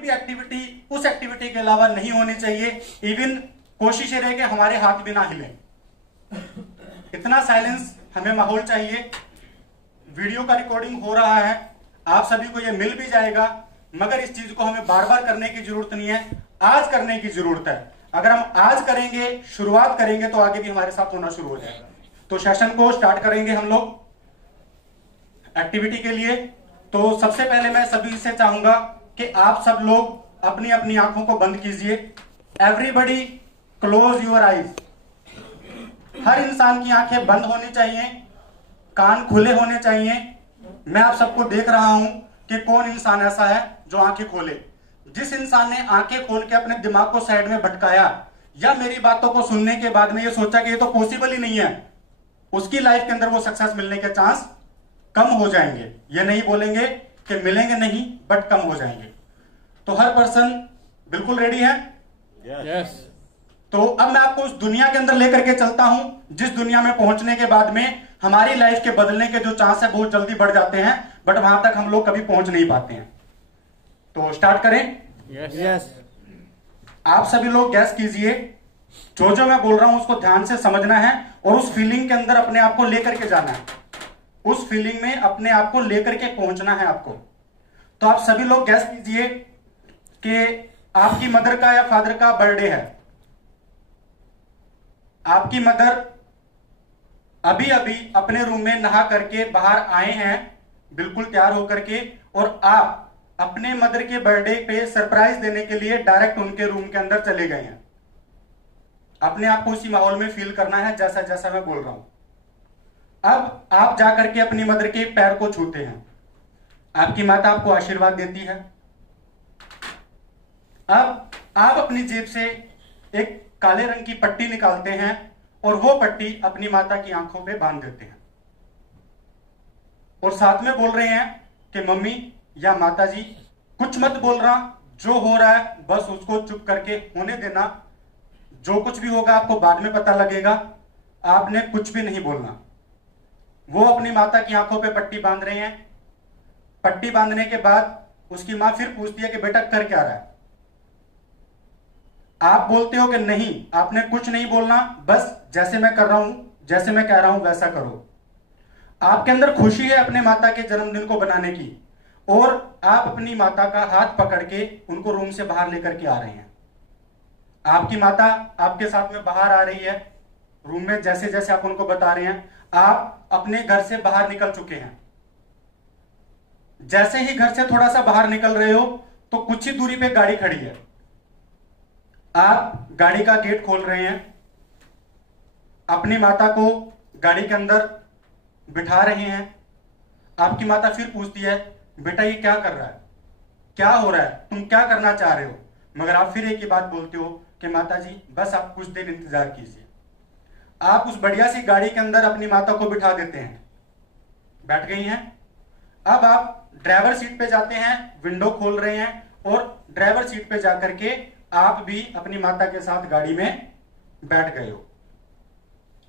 भी एक्टिविटी उस एक्टिविटी के अलावा नहीं होनी चाहिए। इवन कोशिश ये रहे कि हमारे हाथ भी ना हिले, इतना साइलेंस हमें माहौल चाहिए। वीडियो का रिकॉर्डिंग हो रहा है, आप सभी को ये मिल भी जाएगा, मगर इस चीज को हमें बार बार करने की जरूरत नहीं है, आज करने की जरूरत है। अगर हम आज करेंगे, शुरुआत करेंगे, तो आगे भी हमारे साथ होना शुरू हो जाएगा। तो सेशन को स्टार्ट करेंगे हम लोग एक्टिविटी के लिए। तो सबसे पहले मैं सभी से चाहूंगा कि आप सब लोग अपनी अपनी आंखों को बंद कीजिए। Everybody close your eyes. हर इंसान की आंखें बंद होनी चाहिए, कान खुले होने चाहिए। मैं आप सबको देख रहा हूं कि कौन इंसान ऐसा है जो आंखें खोले। जिस इंसान ने आंखें खोल के अपने दिमाग को साइड में भटकाया या मेरी बातों को सुनने के बाद में ये सोचा कि ये तो पॉसिबल ही नहीं है, उसकी लाइफ के अंदर वो सक्सेस मिलने के चांस कम हो जाएंगे। ये नहीं बोलेंगे कि मिलेंगे नहीं, बट कम हो जाएंगे। तो हर पर्सन बिल्कुल रेडी है? यस। तो अब मैं आपको उस दुनिया के अंदर लेकर के चलता हूं जिस दुनिया में पहुंचने के बाद में हमारी लाइफ के बदलने के जो चांस है बहुत जल्दी बढ़ जाते हैं, बट वहां तक हम लोग कभी पहुंच नहीं पाते हैं। तो स्टार्ट करें? यस। आप सभी लोग गैस कीजिए, जो जो मैं बोल रहा हूं उसको ध्यान से समझना है और उस फीलिंग के अंदर अपने आप को लेकर के जाना है। उस फीलिंग में अपने आप को लेकर के पहुंचना है आपको। तो आप सभी लोग गैस कीजिए कि आपकी मदर का या फादर का बर्थडे है। आपकी मदर अभी अभी अपने रूम में नहा करके बाहर आए हैं, बिल्कुल तैयार होकर के, और आप अपने मदर के बर्थडे पे सरप्राइज देने के लिए डायरेक्ट उनके रूम के अंदर चले गए हैं। अपने आप को उसी माहौल में फील करना है जैसा जैसा मैं बोल रहा हूं। अब आप जाकर के अपनी मदर के पैर को छूते हैं। आपकी माता आपको आशीर्वाद देती है। अब आप अपनी जेब से एक काले रंग की पट्टी निकालते हैं और वो पट्टी अपनी माता की आंखों पे बांध देते हैं और साथ में बोल रहे हैं कि मम्मी या माता जी कुछ मत बोलना, जो हो रहा है बस उसको चुप करके होने देना, जो कुछ भी होगा आपको बाद में पता लगेगा, आपने कुछ भी नहीं बोलना। वो अपनी माता की आंखों पे पट्टी बांध रहे हैं। पट्टी बांधने के बाद उसकी मां फिर पूछती है कि बेटा कर क्या रहा है? आप बोलते हो कि नहीं, आपने कुछ नहीं बोलना, बस जैसे मैं कर रहा हूं, जैसे मैं कह रहा हूं वैसा करो। आपके अंदर खुशी है अपने माता के जन्मदिन को बनाने की, और आप अपनी माता का हाथ पकड़ के उनको रूम से बाहर लेकर के आ रहे हैं। आपकी माता आपके साथ में बाहर आ रही है रूम में, जैसे जैसे आप उनको बता रहे हैं। आप अपने घर से बाहर निकल चुके हैं। जैसे ही घर से थोड़ा सा बाहर निकल रहे हो तो कुछ ही दूरी पे गाड़ी खड़ी है। आप गाड़ी का गेट खोल रहे हैं, अपनी माता को गाड़ी के अंदर बिठा रहे हैं। आपकी माता फिर पूछती है बेटा ये क्या कर रहा है, क्या हो रहा है, तुम क्या करना चाह रहे हो? मगर आप फिर एक ही बात बोलते हो कि माता जी बस आप कुछ देर इंतजार कीजिए। आप उस बढ़िया सी गाड़ी के अंदर अपनी माता को बिठा देते हैं, बैठ गई हैं। अब आप ड्राइवर सीट पे जाते हैं, विंडो खोल रहे हैं और ड्राइवर सीट पे जाकर के आप भी अपनी माता के साथ गाड़ी में बैठ गए हो।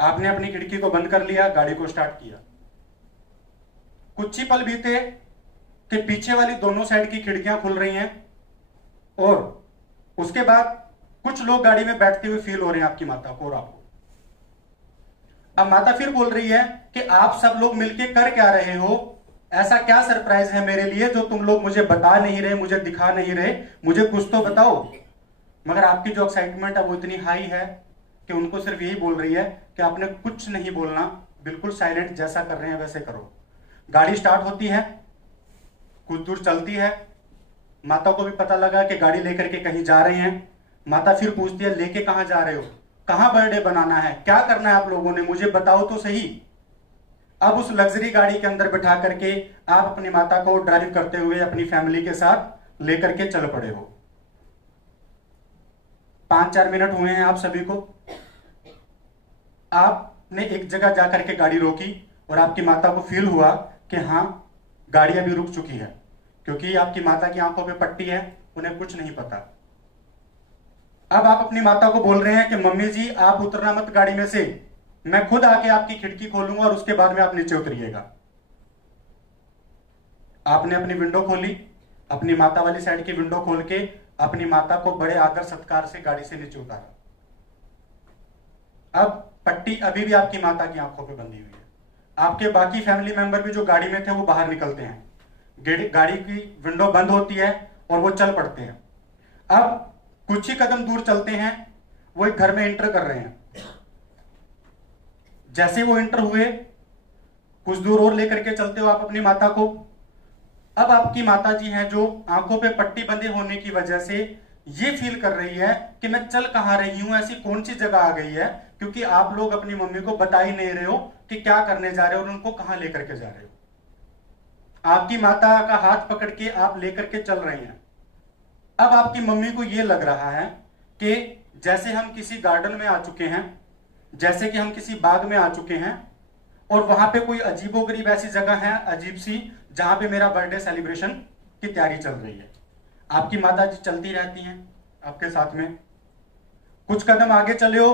आपने अपनी खिड़की को बंद कर लिया, गाड़ी को स्टार्ट किया। कुछ ही पल बीते कि पीछे वाली दोनों साइड की खिड़कियां खुल रही हैं और उसके बाद कुछ लोग गाड़ी में बैठते हुए फील हो रहे हैं आपकी माता को और आपको। अब माता फिर बोल रही है कि आप सब लोग मिलके कर क्या रहे हो, ऐसा क्या सरप्राइज है मेरे लिए जो तुम लोग मुझे बता नहीं रहे, मुझे दिखा नहीं रहे, मुझे कुछ तो बताओ। मगर आपकी जो एक्साइटमेंट है वो इतनी हाई है कि उनको सिर्फ यही बोल रही है कि आपने कुछ नहीं बोलना, बिल्कुल साइलेंट, जैसा कर रहे हैं वैसे करो। गाड़ी स्टार्ट होती है, कुछ दूर चलती है। माता को भी पता लगा कि गाड़ी लेकर के कहीं जा रहे हैं। माता फिर पूछती है लेके कहां जा रहे हो, कहां बर्थडे बनाना है, क्या करना है आप लोगों ने, मुझे बताओ तो सही। अब उस लग्जरी गाड़ी के अंदर बिठा करके आप अपनी माता को ड्राइव करते हुए अपनी फैमिली के साथ लेकर के चल पड़े हो। 5-4 मिनट हुए हैं आप सभी को। आपने एक जगह जाकर के गाड़ी रोकी और आपकी माता को फील हुआ कि हाँ गाड़ी अभी रुक चुकी है, क्योंकि आपकी माता की आंखों पे पट्टी है, उन्हें कुछ नहीं पता। अब आप अपनी माता को बोल रहे हैं कि मम्मी जी आप उतरना मत गाड़ी में से, मैं खुद आके आपकी खिड़की खोलूंगा और उसके बाद में आप नीचे उतरिएगा। आपने अपनी विंडो खोली, अपनी माता वाली साइड की विंडो खोल के अपनी माता को बड़े आदर सत्कार से गाड़ी से नीचे उतारा। अब पट्टी अभी भी आपकी माता की आंखों पे बंधी हुई है। आपके बाकी फैमिली मेंबर भी जो गाड़ी में थे वो बाहर निकलते हैं, गाड़ी की विंडो बंद होती है और वो चल पड़ते हैं। अब कुछ ही कदम दूर चलते हैं, वो एक घर में एंटर कर रहे हैं। जैसे वो एंटर हुए, कुछ दूर और लेकर के चलते हो आप अपनी माता को। अब आपकी माता जी हैं जो आंखों पे पट्टी बंधे होने की वजह से ये फील कर रही है कि मैं चल कहां रही हूं, ऐसी कौन सी जगह आ गई है, क्योंकि आप लोग अपनी मम्मी को बता ही नहीं रहे हो कि क्या करने जा रहे हो और उनको कहां लेकर के जा रहे हो। आपकी माता का हाथ पकड़ के आप लेकर के चल रहे हैं। अब आपकी मम्मी को यह लग रहा है कि जैसे हम किसी गार्डन में आ चुके हैं, जैसे कि हम किसी बाग में आ चुके हैं और वहां पे कोई अजीबोगरीब ऐसी जगह है, अजीब सी, जहां पे मेरा बर्थडे सेलिब्रेशन की तैयारी चल रही है। आपकी माता जी चलती रहती हैं आपके साथ में। कुछ कदम आगे चले हो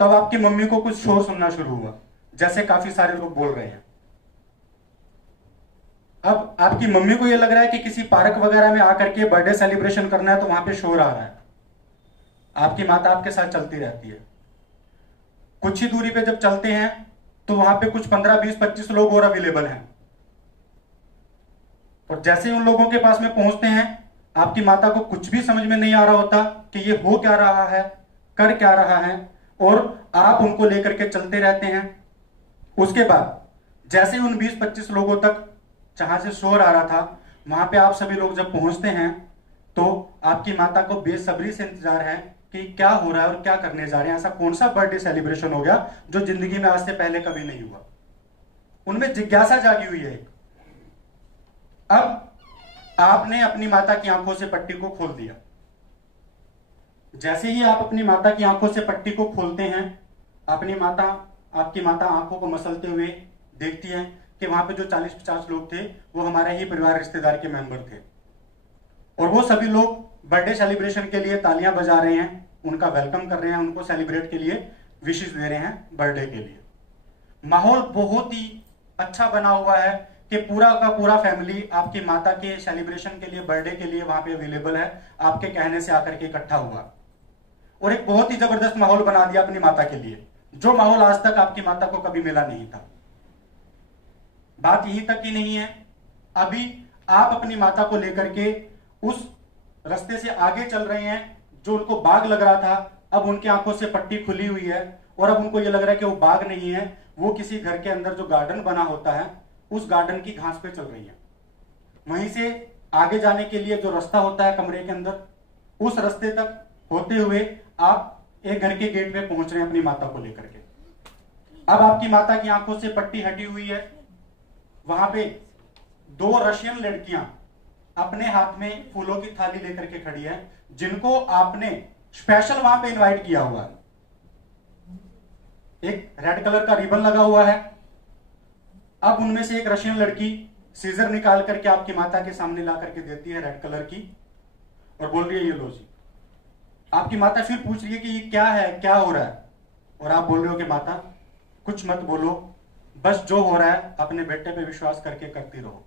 तब आपकी मम्मी को कुछ शोर सुनना शुरू हुआ, जैसे काफी सारे लोग बोल रहे हैं। अब आपकी मम्मी को यह लग रहा है कि किसी पार्क वगैरह में आकर के बर्थडे सेलिब्रेशन करना है, तो वहां पे शोर आ रहा है। आपकी माता आपके साथ चलती रहती है। कुछ ही दूरी पे जब चलते हैं तो वहां पे कुछ 15, 20, 25 लोग और अवेलेबल हैं, और जैसे ही उन लोगों के पास में पहुंचते हैं, आपकी माता को कुछ भी समझ में नहीं आ रहा होता कि ये हो क्या रहा है, कर क्या रहा है, और आप उनको लेकर के चलते रहते हैं। उसके बाद जैसे ही उन 20-25 लोगों तक जहां से शोर आ रहा था, वहां पे आप सभी लोग जब पहुंचते हैं तो आपकी माता को बेसब्री से इंतजार है कि क्या हो रहा है और क्या करने जा रहे हैं। ऐसा कौन सा बर्थडे सेलिब्रेशन हो गया जो जिंदगी में आज से पहले कभी नहीं हुआ। उनमें जिज्ञासा जागी हुई है। अब आपने अपनी माता की आंखों से पट्टी को खोल दिया। जैसे ही आप अपनी माता की आंखों से पट्टी को खोलते हैं, आपकी माता आंखों को मसलते हुए देखती है कि वहां पे जो 40-50 लोग थे वो हमारे ही परिवार रिश्तेदार के मेंबर थे, और वो सभी लोग बर्थडे सेलिब्रेशन के लिए तालियां बजा रहे हैं, उनका वेलकम कर रहे हैं, उनको सेलिब्रेट के लिए विशेष दे रहे हैं बर्थडे के लिए। माहौल बहुत ही अच्छा बना हुआ है कि पूरा का पूरा फैमिली आपकी माता के सेलिब्रेशन के लिए, बर्थडे के लिए वहां पे अवेलेबल है, आपके कहने से आकर के इकट्ठा हुआ, और एक बहुत ही जबरदस्त माहौल बना दिया अपनी माता के लिए, जो माहौल आज तक आपकी माता को कभी मिला नहीं था। बात यही तक ही नहीं है, अभी आप अपनी माता को लेकर के उस रास्ते से आगे चल रहे हैं जो उनको बाग लग रहा था। अब उनकी आंखों से पट्टी खुली हुई है और अब उनको यह लग रहा है कि वो बाग नहीं है, वो किसी घर के अंदर जो गार्डन बना होता है उस गार्डन की घास पे चल रही है। वहीं से आगे जाने के लिए जो रास्ता होता है कमरे के अंदर, उस रास्ते तक होते हुए आप एक घर के गेट पे पहुंच रहे हैं अपनी माता को लेकर के। अब आपकी माता की आंखों से पट्टी हटी हुई है। वहां पे 2 रशियन लड़कियां अपने हाथ में फूलों की थाली लेकर के खड़ी है, जिनको आपने स्पेशल वहां पे इनवाइट किया हुआ है। एक रेड कलर का रिबन लगा हुआ है। अब उनमें से एक रशियन लड़की सीजर निकाल करके आपकी माता के सामने ला करके देती है रेड कलर की, और बोल रही है ये लो जी। आपकी माता फिर पूछ रही है कि ये क्या है, क्या हो रहा है, और आप बोल रहे हो कि माता कुछ मत बोलो, बस जो हो रहा है अपने बेटे पे विश्वास करके करती रहो।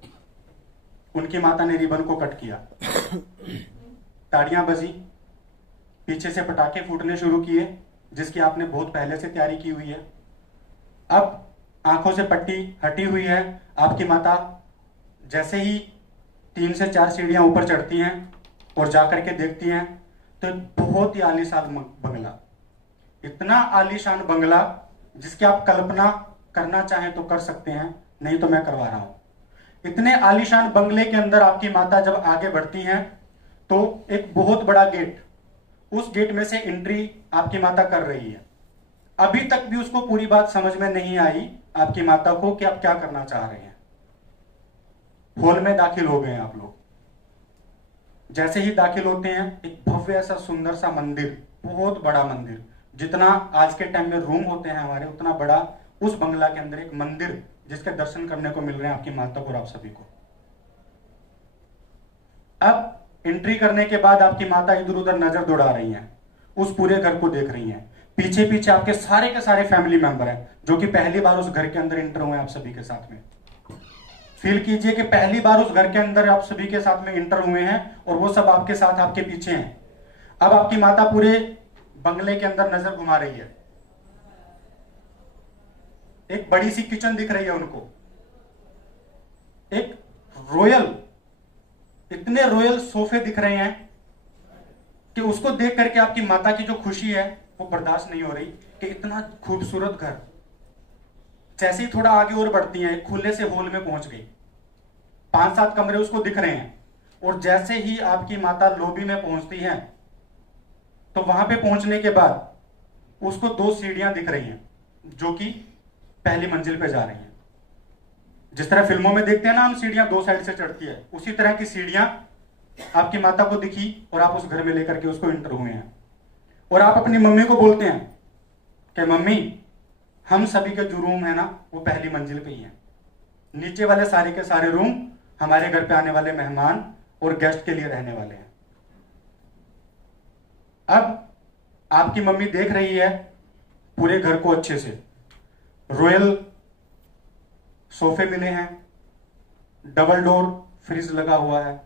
उनकी माता ने रिबन को कट किया, ताड़ियां बजी, पीछे से पटाखे फूटने शुरू किए, जिसकी आपने बहुत पहले से तैयारी की हुई है। अब आंखों से पट्टी हटी हुई है। आपकी माता जैसे ही 3 से 4 सीढ़ियां ऊपर चढ़ती हैं और जाकर के देखती हैं तो बहुत ही आलीशान बंगला, इतना आलीशान बंगला जिसकी आप कल्पना करना चाहें तो कर सकते हैं, नहीं तो मैं करवा रहा हूं। इतने आलीशान बंगले के अंदर आपकी माता जब आगे बढ़ती हैं तो एक बहुत बड़ा गेट, उस गेट में से एंट्री आपकी माता कर रही है। अभी तक भी उसको पूरी बात समझ में नहीं आई आपकी माता को कि आप क्या करना चाह रहे हैं। हॉल में दाखिल हो गए आप लोग। जैसे ही दाखिल होते हैं, एक भव्य सा सुंदर सा मंदिर, बहुत बड़ा मंदिर, जितना आज के टाइम में रूम होते हैं हमारे, उतना बड़ा उस बंगला के अंदर एक मंदिर, जिसके दर्शन करने को मिल रहे हैं आपकी माता को और आप सभी को। अब एंट्री करने के बाद आपकी माता इधर उधर नजर दौड़ा रही हैं, उस पूरे घर को देख रही हैं। पीछे पीछे आपके सारे के सारे फैमिली मेंबर हैं जो कि पहली बार उस घर के अंदर एंटर हुए आप सभी के साथ में। फील कीजिए कि पहली बार उस घर के अंदर आप सभी के साथ में इंटर हुए हैं और वो सब आपके साथ आपके पीछे हैं। अब आपकी माता पूरे बंगले के अंदर नजर घुमा रही है। एक बड़ी सी किचन दिख रही है उनको, एक इतने रॉयल सोफे दिख रहे हैं कि उसको देख करके आपकी माता की जो खुशी है वो बर्दाश्त नहीं हो रही कि इतना खूबसूरत घर। जैसे ही थोड़ा आगे और बढ़ती हैं, खुले से हॉल में पहुंच गई। 5-7 कमरे उसको दिख रहे हैं और जैसे ही आपकी माता लॉबी में पहुंचती हैं तो वहां पे पहुंचने के बाद उसको 2 सीढ़ियां दिख रही हैं जो कि पहली मंजिल पे जा रही हैं। जिस तरह फिल्मों में देखते हैं ना हम, सीढ़ियां 2 साइड से चढ़ती है, उसी तरह की सीढ़ियां आपकी माता को दिखी और आप उस घर में लेकर के उसको इंटर हुए हैं। और आप अपनी मम्मी को बोलते हैं कि मम्मी, हम सभी के जो रूम है ना वो पहली मंजिल पे ही है, नीचे वाले सारे के सारे रूम हमारे घर पे आने वाले मेहमान और गेस्ट के लिए रहने वाले हैं। अब आपकी मम्मी देख रही है पूरे घर को अच्छे से। रॉयल सोफे मिले हैं, डबल डोर फ्रिज लगा हुआ है,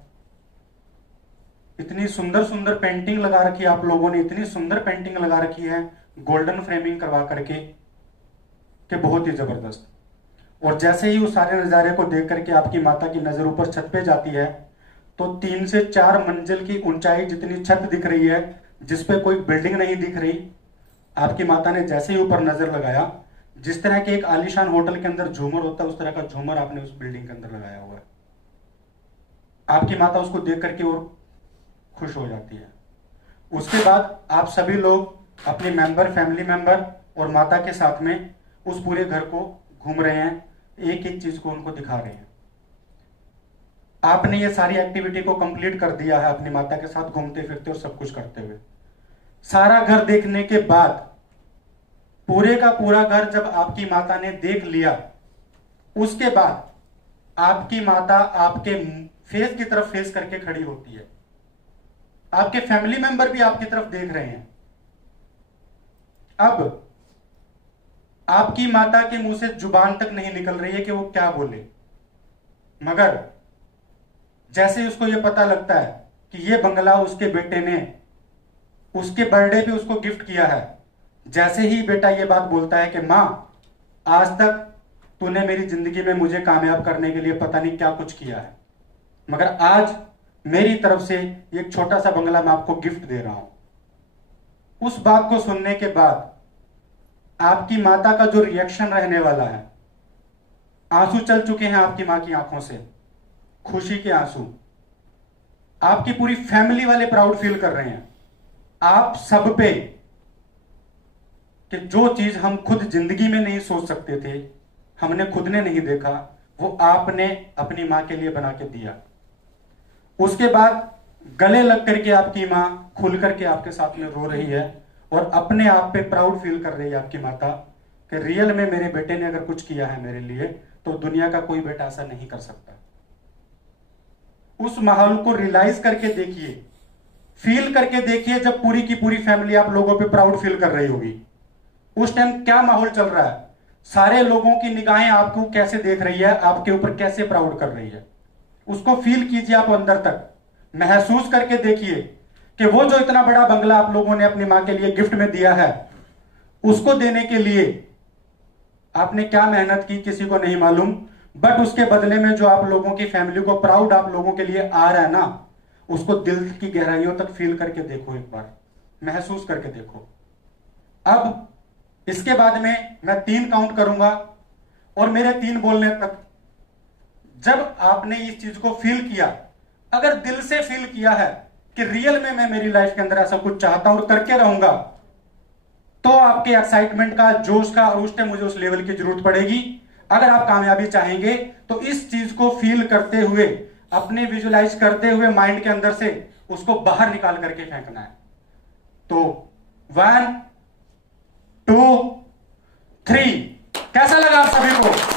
इतनी सुंदर सुंदर पेंटिंग लगा रखी है आप लोगों ने, इतनी सुंदर पेंटिंग लगा रखी है गोल्डन फ्रेमिंग करवा करके कि बहुत ही जबरदस्त। और जैसे ही उस सारे नजारे को देख करके आपकी माता की नजर ऊपर छत पे जाती है तो 3 से 4 मंजिल की ऊंचाई जितनी छत दिख रही है, जिसपे कोई बिल्डिंग नहीं दिख रही। आपकी माता ने जैसे ही ऊपर नजर लगाया, जिस तरह के एक आलीशान होटल के अंदर झूमर होता है उस तरह का झूमर आपने उस बिल्डिंग के अंदर लगाया हुआ है। आपकी माता उसको देख करके और खुश हो जाती है। उसके बाद आप सभी लोग अपने फैमिली मेंबर और माता के साथ में उस पूरे घर को घूम रहे हैं, एक एक चीज को उनको दिखा रहे हैं। आपने ये सारी एक्टिविटी को कंप्लीट कर दिया है अपनी माता के साथ घूमते फिरते और सब कुछ करते हुए। सारा घर देखने के बाद, पूरे का पूरा घर जब आपकी माता ने देख लिया, उसके बाद आपकी माता आपके फेस की तरफ फेस करके खड़ी होती है। आपके फैमिली मेंबर भी आपकी तरफ देख रहे हैं। अब आपकी माता के मुंह से जुबान तक नहीं निकल रही है कि वो क्या बोले, मगर जैसे ही उसको यह पता लगता है कि ये बंगला उसके बेटे ने उसके बर्थडे पे उसको गिफ्ट किया है, जैसे ही बेटा ये बात बोलता है कि मां, आज तक तूने मेरी जिंदगी में मुझे कामयाब करने के लिए पता नहीं क्या कुछ किया है, मगर आज मेरी तरफ से एक छोटा सा बंगला मैं आपको गिफ्ट दे रहा हूं। उस बात को सुनने के बाद आपकी माता का जो रिएक्शन रहने वाला है, आंसू चल चुके हैं आपकी मां की आंखों से, खुशी के आंसू। आपकी पूरी फैमिली वाले प्राउड फील कर रहे हैं आप सब पे कि जो चीज हम खुद जिंदगी में नहीं सोच सकते थे, हमने खुद ने नहीं देखा, वो आपने अपनी मां के लिए बना के दिया। उसके बाद गले लग करके आपकी मां खुल करके आपके साथ में रो रही है और अपने आप पे प्राउड फील कर रही है आपकी माता कि रियल में मेरे बेटे ने अगर कुछ किया है मेरे लिए तो दुनिया का कोई बेटा ऐसा नहीं कर सकता। उस माहौल को रियलाइज करके देखिए, फील करके देखिए, जब पूरी की पूरी फैमिली आप लोगों पे प्राउड फील कर रही होगी, उस टाइम क्या माहौल चल रहा है, सारे लोगों की निगाहें आपको कैसे देख रही है, आपके ऊपर कैसे प्राउड कर रही है, उसको फील कीजिए। आप अंदर तक महसूस करके देखिए कि वो जो इतना बड़ा बंगला आप लोगों ने अपनी मां के लिए गिफ्ट में दिया है, उसको देने के लिए आपने क्या मेहनत की किसी को नहीं मालूम, बट उसके बदले में जो आप लोगों की फैमिली को प्राउड आप लोगों के लिए आ रहा है ना, उसको दिल की गहराइयों तक फील करके देखो, एक बार महसूस करके देखो। अब इसके बाद में मैं 3 काउंट करूंगा और मेरे 3 बोलने तक जब आपने इस चीज को फील किया, अगर दिल से फील किया है कि रियल में मैं मेरी लाइफ के अंदर ऐसा कुछ चाहता हूं और करके रहूंगा, तो आपके एक्साइटमेंट का, जोश का, और उस टाइम मुझे उस लेवल की जरूरत पड़ेगी। अगर आप कामयाबी चाहेंगे तो इस चीज को फील करते हुए, अपने विजुलाइज करते हुए माइंड के अंदर से उसको बाहर निकाल करके फेंकना है। तो 1 2 3, कैसा लगा आप सभी को?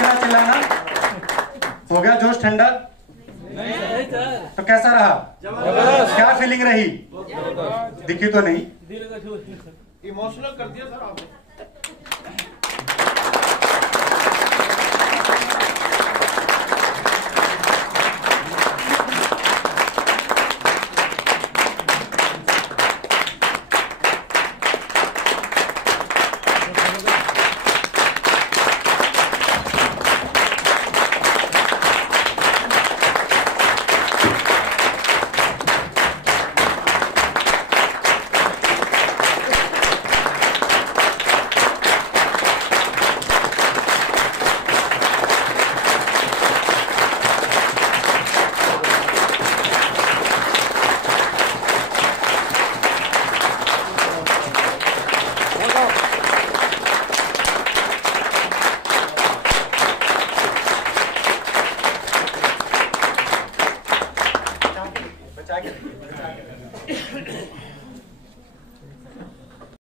चीखना चिल्लाना हो गया, जोश ठंडा तो कैसा रहा? क्या फीलिंग रही? दिखी तो नहीं। इमोशनल कर दिया सर आपने। बचा के